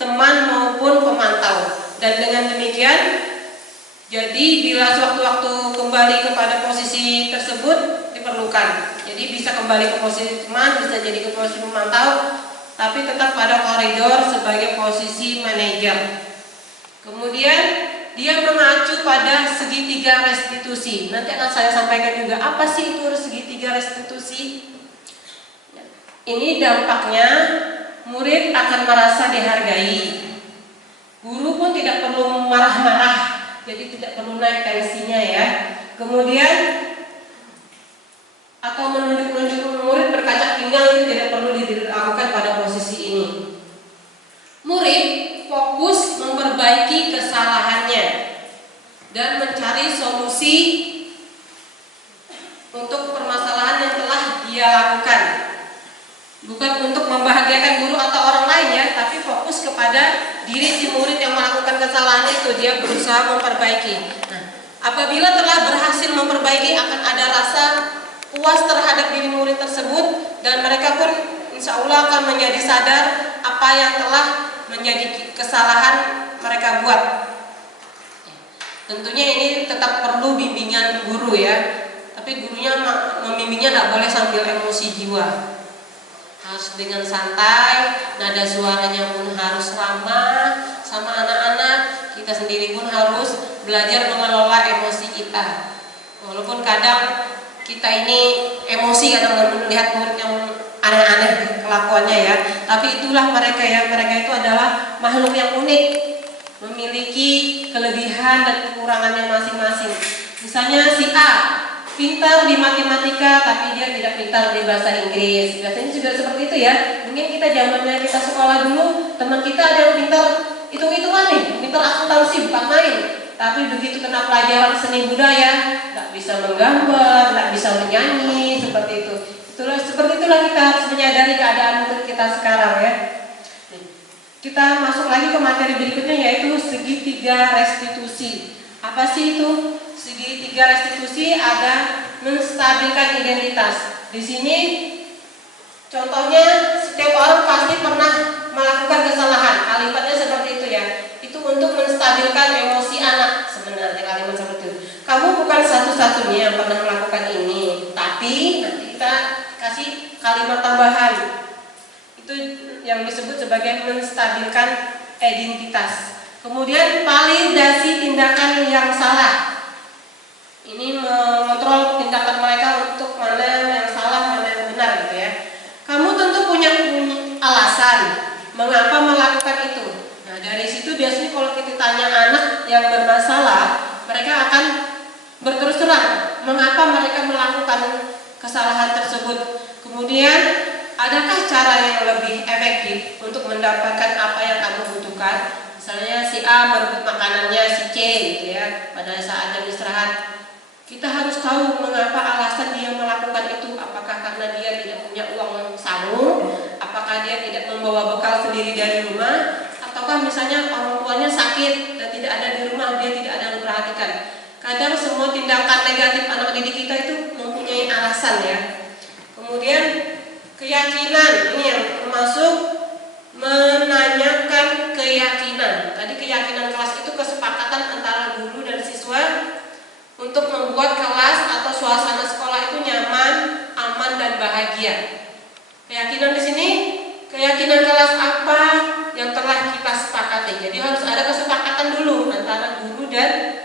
teman maupun pemantau, dan dengan demikian jadi bila sewaktu-waktu kembali kepada posisi tersebut diperlukan. Jadi bisa kembali ke posisi teman, bisa jadi ke posisi pemantau, tapi tetap pada koridor sebagai posisi manajer. Kemudian dia mengacu pada segitiga restitusi. Nanti akan saya sampaikan juga apa sih itu segitiga restitusi. Ini dampaknya murid akan merasa dihargai. Guru pun tidak perlu marah-marah, jadi tidak perlu naik tensinya ya. Kemudian atau menunjuk-nunjuk murid berkaca pinggang itu tidak perlu dilakukan pada posisi ini. Murid fokus memperbaiki kesalahannya dan mencari solusi untuk permasalahan yang telah dia lakukan. Bukan untuk membahagiakan guru atau orang lain ya, tapi fokus kepada diri si murid yang melakukan kesalahan itu, dia berusaha memperbaiki. Nah, apabila telah berhasil memperbaiki, akan ada rasa puas terhadap diri murid tersebut, dan mereka pun insya Allah akan menjadi sadar apa yang telah menjadi kesalahan mereka buat. Tentunya ini tetap perlu bimbingan guru ya, tapi gurunya membimbingnya tidak boleh sambil emosi jiwa. Harus dengan santai, nada suaranya pun harus ramah sama anak-anak. Kita sendiri pun harus belajar mengelola emosi kita. Walaupun kadang kita ini emosi kadang melihat murid yang aneh-aneh kelakuannya ya, tapi itulah mereka ya, mereka itu adalah makhluk yang unik, memiliki kelebihan dan kekurangannya masing-masing. Misalnya si A pintar di matematika tapi dia tidak pintar di bahasa Inggris. Biasanya juga seperti itu ya. Mungkin kita zamannya kita sekolah dulu, teman kita ada yang pintar hitung-hitungan nih, masih bukan main. Tapi begitu kena pelajaran seni budaya, nggak bisa menggambar, nggak bisa menyanyi, seperti itu. Seperti itulah kita harus menyadari keadaan kita sekarang ya. Kita masuk lagi ke materi berikutnya, yaitu segitiga restitusi. Apa sih itu? Segitiga restitusi ada menstabilkan identitas. Di sini contohnya setiap orang pasti pernah melakukan kesalahan. Kalimatnya seperti itu ya. Itu untuk menstabilkan emosi anak, sebenarnya kalimat seperti itu. Kamu bukan satu-satunya yang pernah melakukan ini, tapi nanti kita kasih kalimat tambahan. Itu yang disebut sebagai menstabilkan identitas. Kemudian validasi tindakan yang salah. Ini mengontrol tindakan mereka untuk mana yang salah, mana yang benar gitu ya. Kamu tentu punya alasan mengapa melakukan itu. Nah, dari situ biasanya kalau kita tanya anak yang bermasalah, mereka akan berterus terang mengapa mereka melakukan kesalahan tersebut. Kemudian, adakah cara yang lebih efektif untuk mendapatkan apa yang kamu butuhkan? Misalnya si A merebut makanannya si C gitu ya, pada saat jam istirahat. Kita harus tahu mengapa alasan dia melakukan itu. Apakah karena dia tidak punya uang saku, apakah dia tidak membawa bekal sendiri dari rumah, ataukah misalnya orang tuanya sakit dan tidak ada di rumah, dia tidak ada yang memperhatikan. Kadang semua tindakan negatif anak didik kita itu mempunyai alasan ya. Kemudian keyakinan, ini yang termasuk menanyakan keyakinan. Tadi keyakinan kelas itu kesepakatan antara guru dan siswa untuk membuat kelas atau suasana sekolah itu nyaman, aman dan bahagia. Keyakinan di sini, keyakinan kelas apa yang telah kita sepakati. Jadi harus ada kesepakatan dulu antara guru dan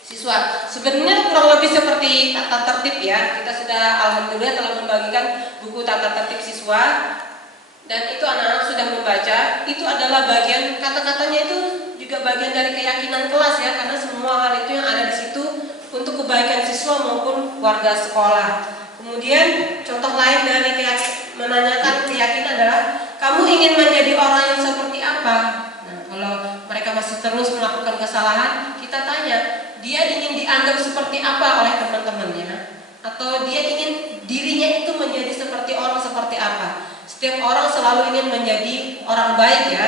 siswa. Sebenarnya kurang lebih seperti tata tertib ya. Kita sudah alhamdulillah telah membagikan buku tata tertib siswa dan itu anak-anak sudah membaca. Itu adalah bagian kata-katanya itu juga bagian dari keyakinan kelas ya, karena semua hal itu yang ada di situ untuk kebaikan siswa maupun warga sekolah. Kemudian contoh lain dari menanyakan keyakinan adalah kamu ingin menjadi orang yang seperti apa? Nah, kalau mereka masih terus melakukan kesalahan, kita tanya, dia ingin dianggap seperti apa oleh teman-temannya? Atau dia ingin dirinya itu menjadi seperti orang seperti apa? Setiap orang selalu ingin menjadi orang baik ya.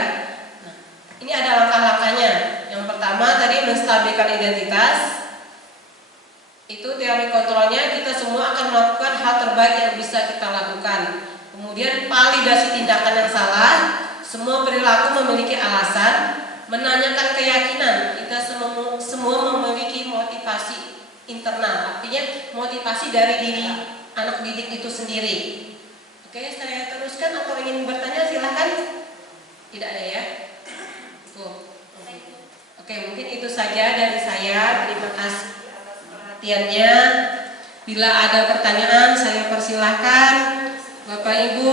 Nah, ini ada langkah-langkahnya. Yang pertama tadi menstabilkan identitas. Itu teori kontrolnya, kita semua akan melakukan hal terbaik yang bisa kita lakukan. Kemudian validasi tindakan yang salah. Semua perilaku memiliki alasan. Menanyakan keyakinan, kita semua memiliki motivasi internal, artinya motivasi dari diri anak didik itu sendiri. Oke, saya teruskan atau ingin bertanya silahkan. Tidak ada ya? Oke, mungkin itu saja dari saya. Terima kasih atas perhatiannya. Bila ada pertanyaan saya persilahkan. Bapak Ibu,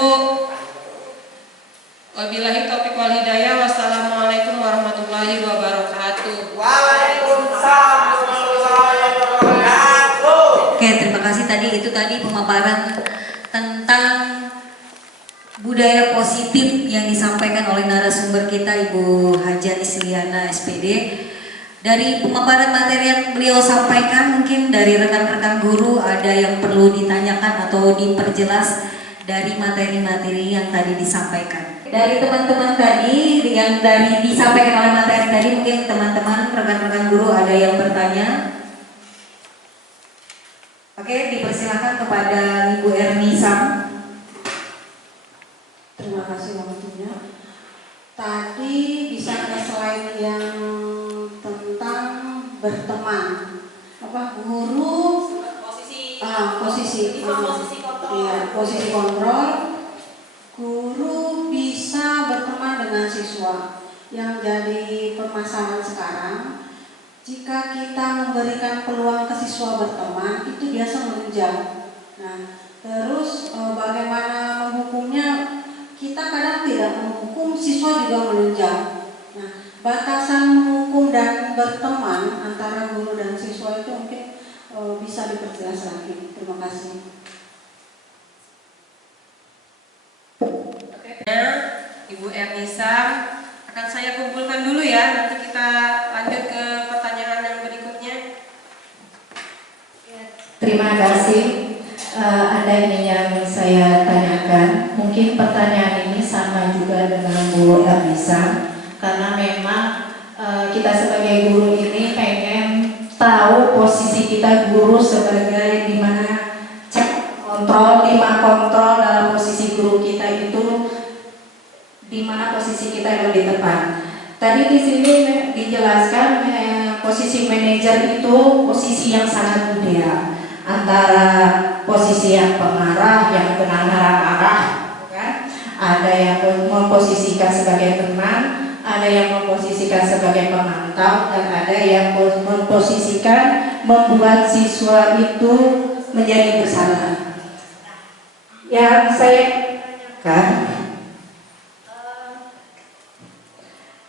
wabillahi taufiq wal hidayah. Wassalamualaikum warahmatullahi wabarakatuh. Waalaikumsalam warahmatullahi wabarakatuh. Oke, terima kasih itu tadi pemaparan tentang budaya positif yang disampaikan oleh narasumber kita Ibu Haja Isliana SPD. Dari pemaparan materi yang beliau sampaikan, mungkin dari rekan-rekan guru ada yang perlu ditanyakan atau diperjelas dari materi-materi yang tadi disampaikan. Dari teman-teman tadi yang dari disampaikan oleh materi tadi, mungkin teman-teman rekan-rekan guru ada yang bertanya. Oke, dipersilakan kepada Ibu Erni Sam. Terima kasih waktunya. Tadi bisa selain yang tentang berteman, apa guru posisi kontrol. Iya, posisi kontrol. Guru bisa berteman dengan siswa. Yang jadi permasalahan sekarang, jika kita memberikan peluang ke siswa berteman, itu biasa menunjang. Nah, terus bagaimana menghukumnya? Kita kadang tidak menghukum, siswa juga menunjang. Nah, batasan menghukum dan berteman antara guru dan siswa itu mungkin bisa diperjelas lagi. Terima kasih. Ibu Ernisa akan saya kumpulkan dulu ya, nanti kita lanjut terima kasih. Ada ini yang saya tanyakan. Mungkin pertanyaan ini sama juga dengan Bu Elisa, karena memang kita sebagai guru ini pengen tahu posisi kita guru sebagai di mana cek kontrol, kontrol dalam posisi guru kita itu di mana posisi kita yang lebih tepat. Tadi di sini dijelaskan posisi manajer itu posisi yang sangat ideal antara posisi yang pengarah yang dengan marah-marah, kan? Ada yang memposisikan sebagai teman, ada yang memposisikan sebagai pemantau, dan ada yang memposisikan membuat siswa itu menjadi bersalah. Yang saya kan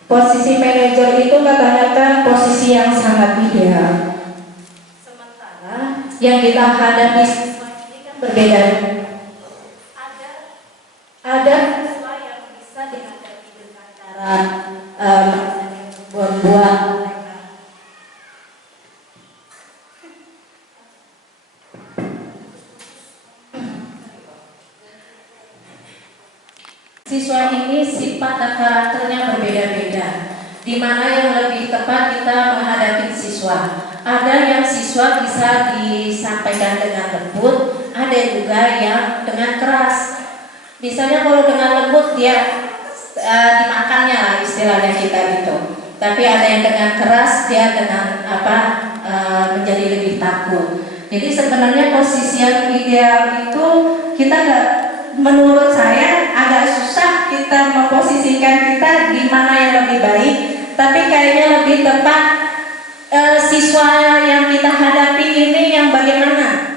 posisi manajer itu katanya kan posisi yang sangat ideal. Sementara yang kita hadapi ini kan berbeda. Ada siswa yang bisa dihadapi dengan cara membuat siswa ini sifat dan karakternya berbeda-beda, di mana yang lebih tepat kita menghadapi siswa. Ada yang siswa bisa disampaikan dengan lembut, ada juga yang dengan keras. Misalnya kalau dengan lembut dia dimakannya lah istilahnya kita gitu. Tapi ada yang dengan keras dia dengan menjadi lebih takut. Jadi sebenarnya posisi yang ideal itu kita nggak, menurut saya agak susah kita memposisikan kita di mana yang lebih baik. Tapi kayaknya lebih tepat siswa yang kita hadapi ini yang bagaimana.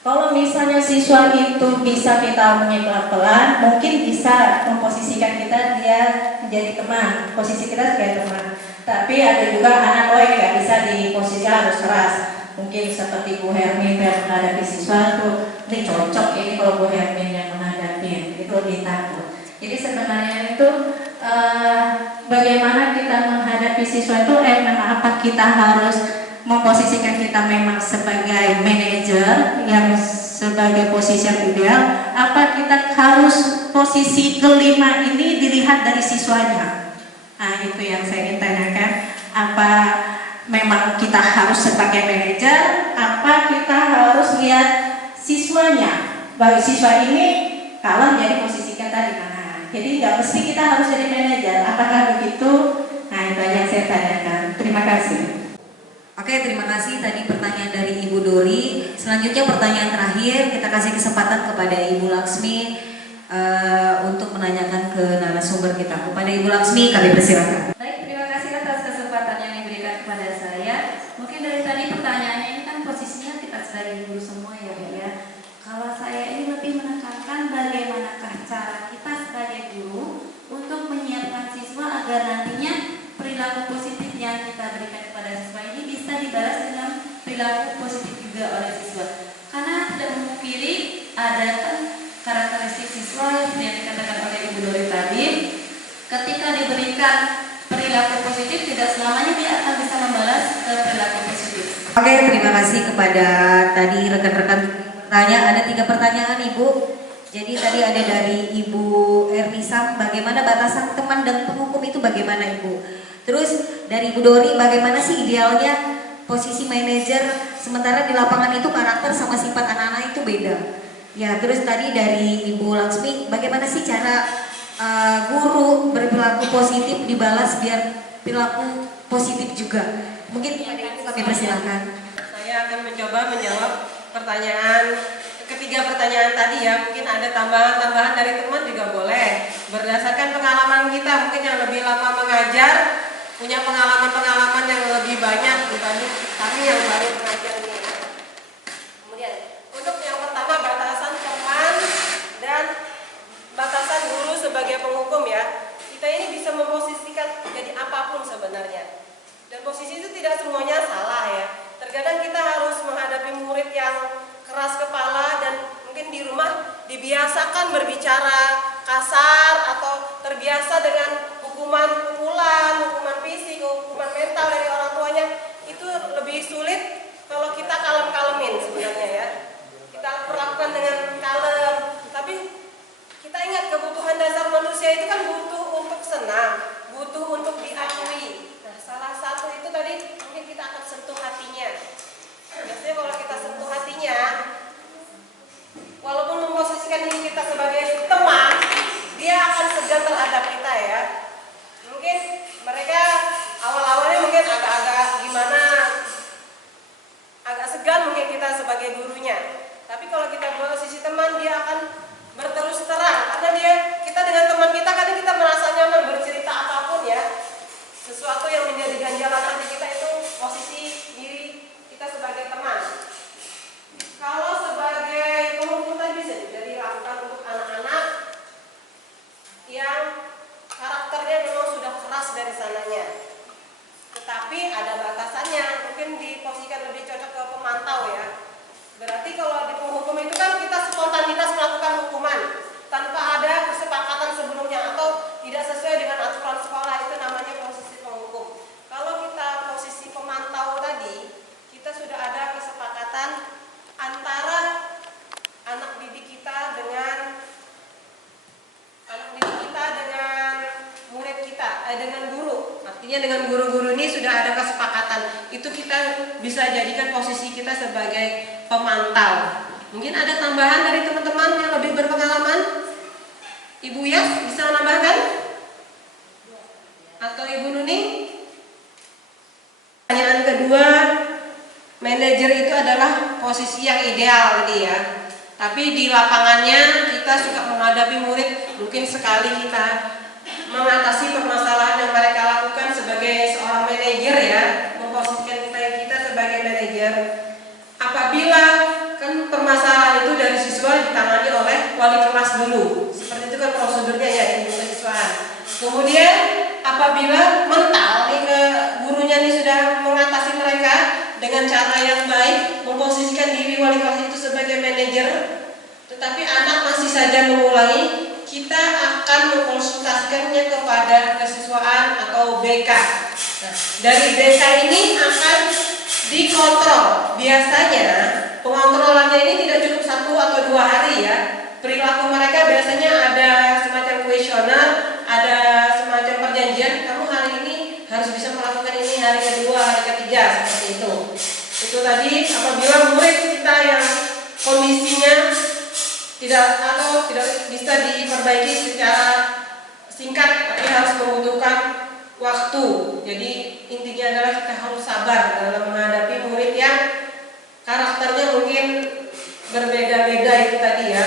Kalau misalnya siswa itu bisa kita menyebar pelan, mungkin bisa memposisikan kita dia menjadi teman, posisi kita sebagai teman. Tapi ada juga anak yang nggak bisa diposisikan harus keras. Mungkin seperti Bu Hermin yang menghadapi siswa itu, ini cocok ini kalau Bu Hermin yang menghadapi, itu lebih takut. Jadi sebenarnya itu bagaimana kita menghadapi siswa itu, apa kita harus memposisikan kita memang sebagai manajer yang sebagai posisi yang ideal, apa kita harus posisi kelima ini dilihat dari siswanya. Nah itu yang saya ingin tanyakan, apa memang kita harus sebagai manajer, apa kita harus lihat siswanya, bagi siswa ini kalau menjadi posisi kita di mana. Jadi nggak mesti kita harus jadi manajer, apakah begitu? Nah itu yang saya tanyakan. Terima kasih. Oke, terima kasih tadi pertanyaan dari Ibu Dori. Selanjutnya pertanyaan terakhir, kita kasih kesempatan kepada Ibu Laksmi untuk menanyakan ke narasumber kita. Kepada Ibu Laksmi, kami persilakan. Baik, terima kasih atas kesempatan yang diberikan kepada saya. Mungkin dari tadi pertanyaannya ini kan posisinya kita sebagai guru semua ya Bu ya. Kalau saya ini lebih menekankan bagaimanakah cara kita sebagai guru untuk menyiapkan siswa agar nantinya perilaku positif yang kita berikan kepada siswa ini bisa dibalas dengan perilaku positif juga oleh siswa. Karena tidak memungkiri ada kan karakteristik siswa yang dikatakan oleh Ibu Dori tadi, ketika diberikan perilaku positif tidak selamanya dia akan bisa membalas perilaku positif. Oke, terima kasih kepada tadi rekan-rekan tanya. Ada 3 pertanyaan Ibu. Jadi tadi ada dari Ibu Ernisam, bagaimana batasan teman dan penghukum itu bagaimana Ibu? Terus dari Ibu Dori, bagaimana sih idealnya posisi manajer, sementara di lapangan itu karakter sama sifat anak-anak itu beda. Ya, terus tadi dari Ibu Laksmi, bagaimana sih cara guru berperilaku positif dibalas biar perilaku positif juga? Mungkin kami persilahkan. Saya akan mencoba menjawab ketiga pertanyaan tadi ya. Mungkin ada tambahan-tambahan dari teman juga boleh. Berdasarkan pengalaman kita, mungkin yang lebih lama mengajar punya pengalaman-pengalaman yang lebih banyak dibanding kami yang baru mengajar ini. Kemudian untuk yang pertama, batasan teman dan batasan guru sebagai penghukum ya. Kita ini bisa memposisikan jadi apapun sebenarnya. Dan posisi itu tidak semuanya salah ya. Terkadang kita harus menghadapi murid yang keras kepala dan mungkin di rumah dibiasakan berbicara kasar atau terbiasa dengan hukuman pukulan, hukuman fisik, hukuman mental dari orang tuanya. Itu lebih sulit kalau kita kalem-kalemin sebenarnya ya. yang menjadi ganjalan hati kita itu posisi diri kita sebagai teman. Kalau sebagai penghukum tadi bisa juga dilakukan untuk anak-anak yang karakternya memang sudah keras dari sananya. Tetapi ada batasannya, mungkin diposisikan lebih cocok ke pemantau ya. Berarti kalau di penghukum itu kan kita spontanitas melakukan hukuman tanpa ada kesepakatan sebelumnya atau tidak sesuai dengan aturan sekolah, itu namanya posisi penghukum. Kalau kita posisi pemantau tadi, kita sudah ada kesepakatan antara anak didik kita dengan murid kita, dengan guru. Artinya dengan guru-guru ini sudah ada kesepakatan. Itu kita bisa jadikan posisi kita sebagai pemantau. Mungkin ada tambahan dari teman-teman yang lebih berpengalaman? Ibu Yas bisa menambahkan? Atau Ibu Nuning? Pertanyaan kedua, manajer itu adalah posisi yang ideal tadi ya. Tapi di lapangannya kita suka menghadapi murid, mungkin sekali kita mengatasi permasalahan yang mereka lakukan sebagai seorang manajer ya, memposisikan kita sebagai manajer. Apabila kan permasalahan itu dari siswa ditangani oleh wali kelas dulu, seperti itu kan prosedurnya ya di kesiswaan. Kemudian apabila mental nih ke gurunya nih sudah mengatasi mereka dengan cara yang baik, memposisikan diri wali kelas itu sebagai manajer, tetapi anak masih saja mengulangi, kita akan mengkonsultasikannya kepada kesiswaan atau BK. Nah, dari BK ini akan dikontrol. Biasanya pengontrolannya ini tidak cukup 1 atau 2 hari ya. Perilaku mereka biasanya ada semacam kuesioner, ada semacam perjanjian. Kamu hari ini harus bisa melakukan ini hari kedua, hari ketiga, seperti itu. Itu tadi apabila murid kita yang kondisinya tidak bisa diperbaiki secara singkat, tapi harus membutuhkan waktu. Jadi intinya adalah kita harus sabar dalam menghadapi murid yang karakternya mungkin berbeda-beda itu tadi ya.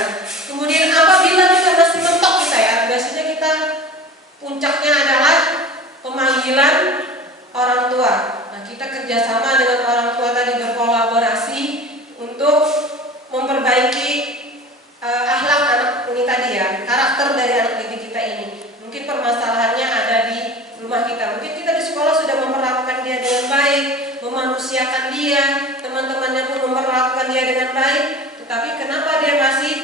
Kemudian apabila kita masih mentok kita ya, biasanya kita puncaknya adalah pemanggilan orang tua. Nah, kita kerjasama dengan orang tua tadi, berkolaborasi untuk memperbaiki akhlak anak ini tadi ya, karakter dari anak didik kita ini. Mungkin permasalahannya ada di rumah kita, mungkin kita di sekolah sudah memperlakukan dia dengan baik, memanusiakan dia, teman-temannya pun memperlakukan dia dengan baik, tetapi kenapa dia masih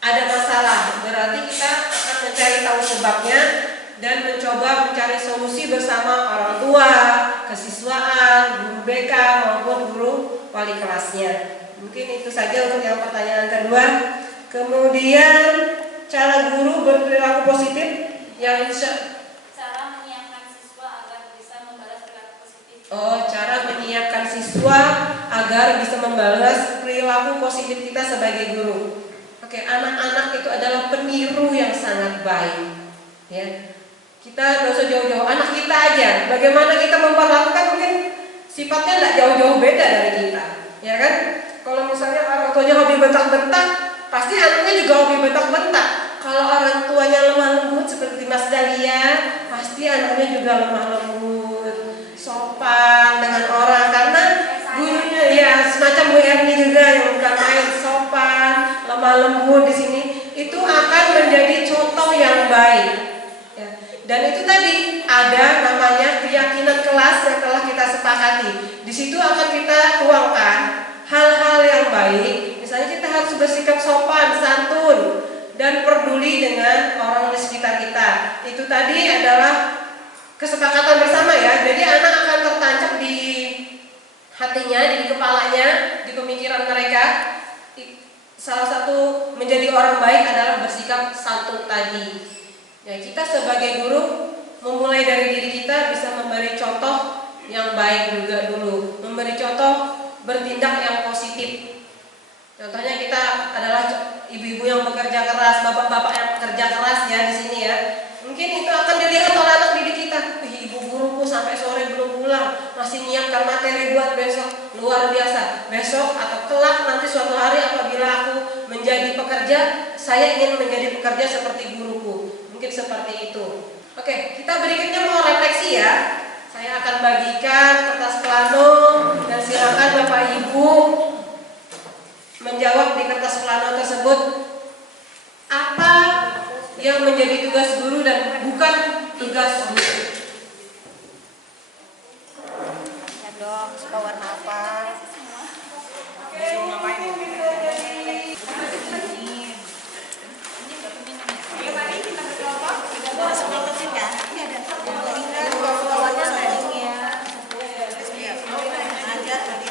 ada masalah? Berarti kita akan mencari tahu sebabnya dan mencoba mencari solusi bersama orang tua, kesiswaan, guru BK maupun guru wali kelasnya. Mungkin itu saja untuk yang pertanyaan kedua. Kemudian cara guru berperilaku positif yang Cara menyiapkan siswa agar bisa membalas perilaku positif. cara menyiapkan siswa agar bisa membalas perilaku positif kita sebagai guru. Oke, anak-anak itu adalah peniru yang sangat baik. Ya, kita nggak usah jauh-jauh, anak kita aja. Bagaimana kita memperlakukan mungkin sifatnya nggak jauh-jauh beda dari kita, ya kan? Kalau misalnya orang tuanya hobi bentak-bentak, pasti anaknya juga hobi bentak-bentak. Kalau orang tuanya lemah lembut seperti Mas Dahlia, pasti anaknya juga lemah lembut, sopan dengan orang. Karena gurunya ya semacam Bu Erni juga yang bukan main, sopan, lemah lembut di sini, itu akan menjadi contoh yang baik. Ya. Dan itu tadi ada namanya keyakinan kelas yang telah kita sepakati. Di situ akan kita tuangkan hal-hal yang baik. Misalnya kita harus bersikap sopan, santun, dan peduli dengan orang di sekitar kita. Itu tadi adalah kesepakatan bersama ya. Jadi anak akan tertancap di hatinya, di kepalanya, di pemikiran mereka. Salah satu menjadi orang baik adalah bersikap santun tadi. Ya, kita sebagai guru memulai dari diri kita bisa memberi contoh yang baik juga dulu, memberi contoh bertindak yang positif. Contohnya kita adalah ibu-ibu yang bekerja keras, bapak-bapak yang bekerja keras ya di sini ya. Mungkin itu akan dilihat oleh anak didik kita. Ibu guruku sampai sore belum pulang, masih menyiapkan materi buat besok. Luar biasa. Besok atau kelak nanti suatu hari apabila aku menjadi pekerja, saya ingin menjadi pekerja seperti guruku. Mungkin seperti itu. Oke, kita berikutnya mau refleksi ya. bagikan kertas plano dan silakan Bapak Ibu menjawab di kertas plano tersebut apa yang menjadi tugas guru dan bukan tugas guru. Ya dong, suka warna apa? Disuruh ngapain ini? Ayo mari kita berkelompok. Masuk kelompok ya. Ini ada. Bawahnya setting ya. Ajar tadi.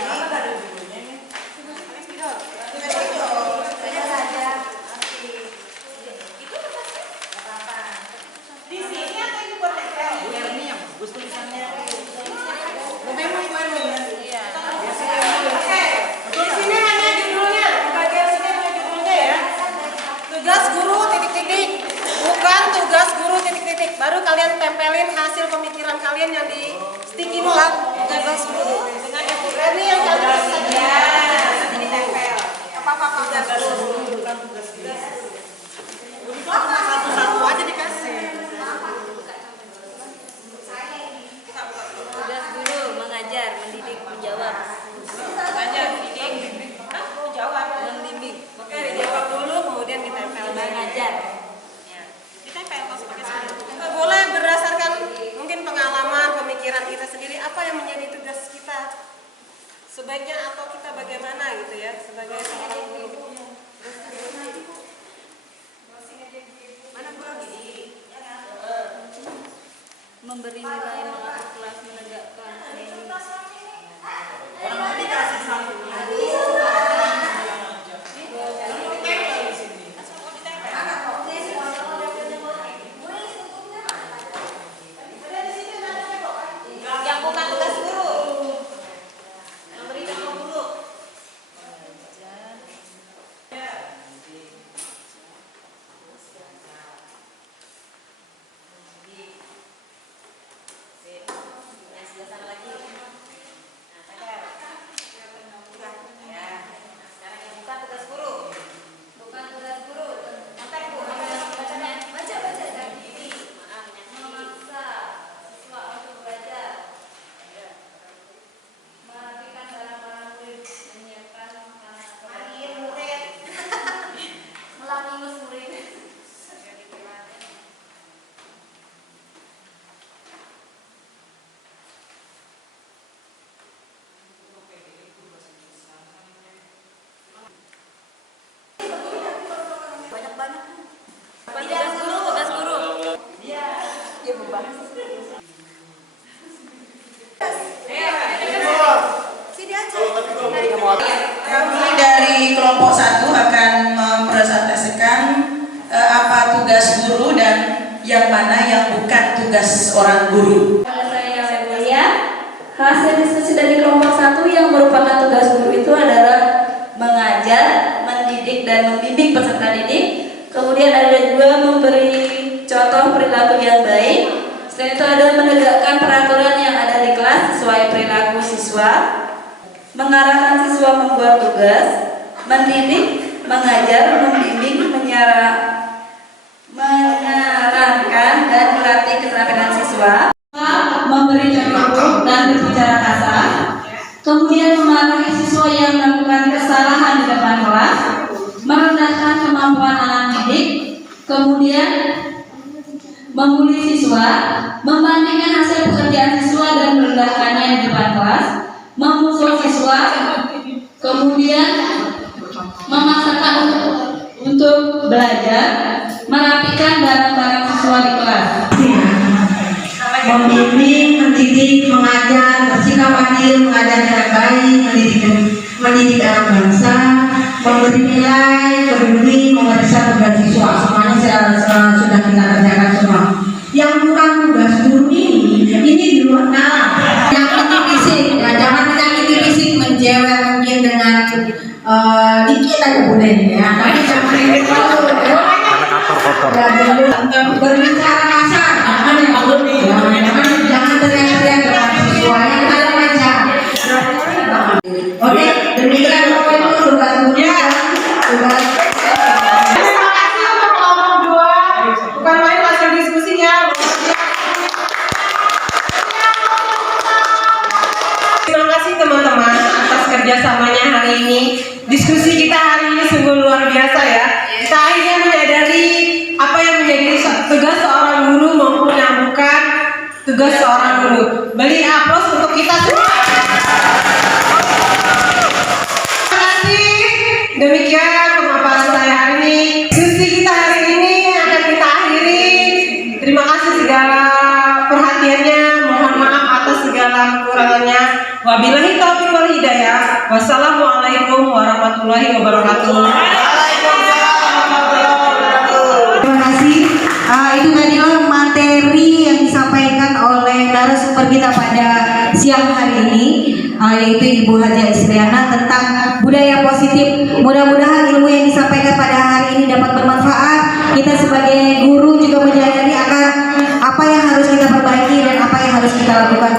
Di sini atau itu buat tempel? Ini yang bagus tulisannya. Memang iya. Oke. Di sini hanya judulnya. Bagian sini hanya judulnya ya. Tugas guru titik-titik. Bukan tugas guru titik-titik. Baru kalian tempelin hasil pemikiran kalian yang di sticky note. Tugas guru. Dengan ini yang kalian saja. Ini tempel. Apa-apa tugas guru. Bukan tugas guru. Satu-satu aja dikasih. Tugas guru mengajar, mendidik, menjawab. Mengajar, mendidik, menjawab, membimbing. Oke, dijawab dulu, kemudian ditempel. Mengajar. Ditempel kalau pakai sepatu. Boleh berdasarkan mungkin pengalaman, pemikiran kita sendiri apa yang menjadi tugas kita. Sebaiknya atau kita bagaimana gitu ya sebagai seorang guru. Mana guru gini? Memberi nilai, mengatur kelas, menegakkan nilai. Yang bukan tugas guru. Memberi contoh dulu. Tugas guru. Kami dari kelompok 1 akan mempresentasikan apa tugas guru dan yang mana yang bukan tugas orang guru. Saya Mulia. Hasil diskusi dari kelompok 1 yang merupakan tugas guru itu adalah mengajar, mendidik dan membimbing peserta didik. Kemudian ada juga memberi contoh perilaku yang baik. Selain itu ada menegakkan peraturan yang ada di kelas sesuai perilaku siswa, mengarahkan siswa membuat tugas, mendidik, mengajar, membimbing, menyarankan dan melatih keterampilan siswa, memberi contoh dan berbicara kasar, kemudian memarahi siswa yang melakukan kesalahan di depan kelas, merendahkan kemampuan anak didik, kemudian membuli siswa, membandingkan hasil pekerjaan siswa dan merendahkannya di depan kelas, memukul siswa, kemudian memaksakan untuk belajar, merapikan barang-barang siswa di kelas. Membimbing, mendidik, mengajar, bersikap adil, mengajar dengan baik, mendidik anak bangsa, memberi nilai, peduli, memeriksa tugas siswa. Semuanya sudah kita kerjakan semua. Yang bukan tugas guru ini di luar nalar. Menyakiti fisik, ya, jangan menyakiti fisik, menjewer mungkin dengan dikit aja boleh ya. Tapi jangan berbicara kasar. Jangan teriak-teriak dengan siswa yang dalam aja. Oke, demikian itu tugas guru. Tugas. Terima kasih untuk kelompok 2. Bukan main hasil diskusinya. Yang kelompok 1 kerjasamanya hari ini. Diskusi kita hari ini sungguh luar biasa ya. Kita akhirnya menyadari apa yang menjadi tugas seorang guru maupun yang bukan tugas seorang guru. Beri aplaus untuk kita semua. Terima kasih. Demikian pemaparan saya hari ini. Diskusi kita hari ini akan kita akhiri. Terima kasih segala perhatiannya. Mohon maaf atas segala kekurangannya. Wabillahi taufiq wal hidayah. Wassalamualaikum warahmatullahi wabarakatuh. Terima kasih. Itu tadilah materi yang disampaikan oleh narasumber kita pada siang hari ini, yaitu Ibu Haja Isriana tentang budaya positif. Mudah-mudahan ilmu yang disampaikan pada hari ini dapat bermanfaat. Kita sebagai guru juga menyadari akan apa yang harus kita perbaiki dan apa yang harus kita lakukan.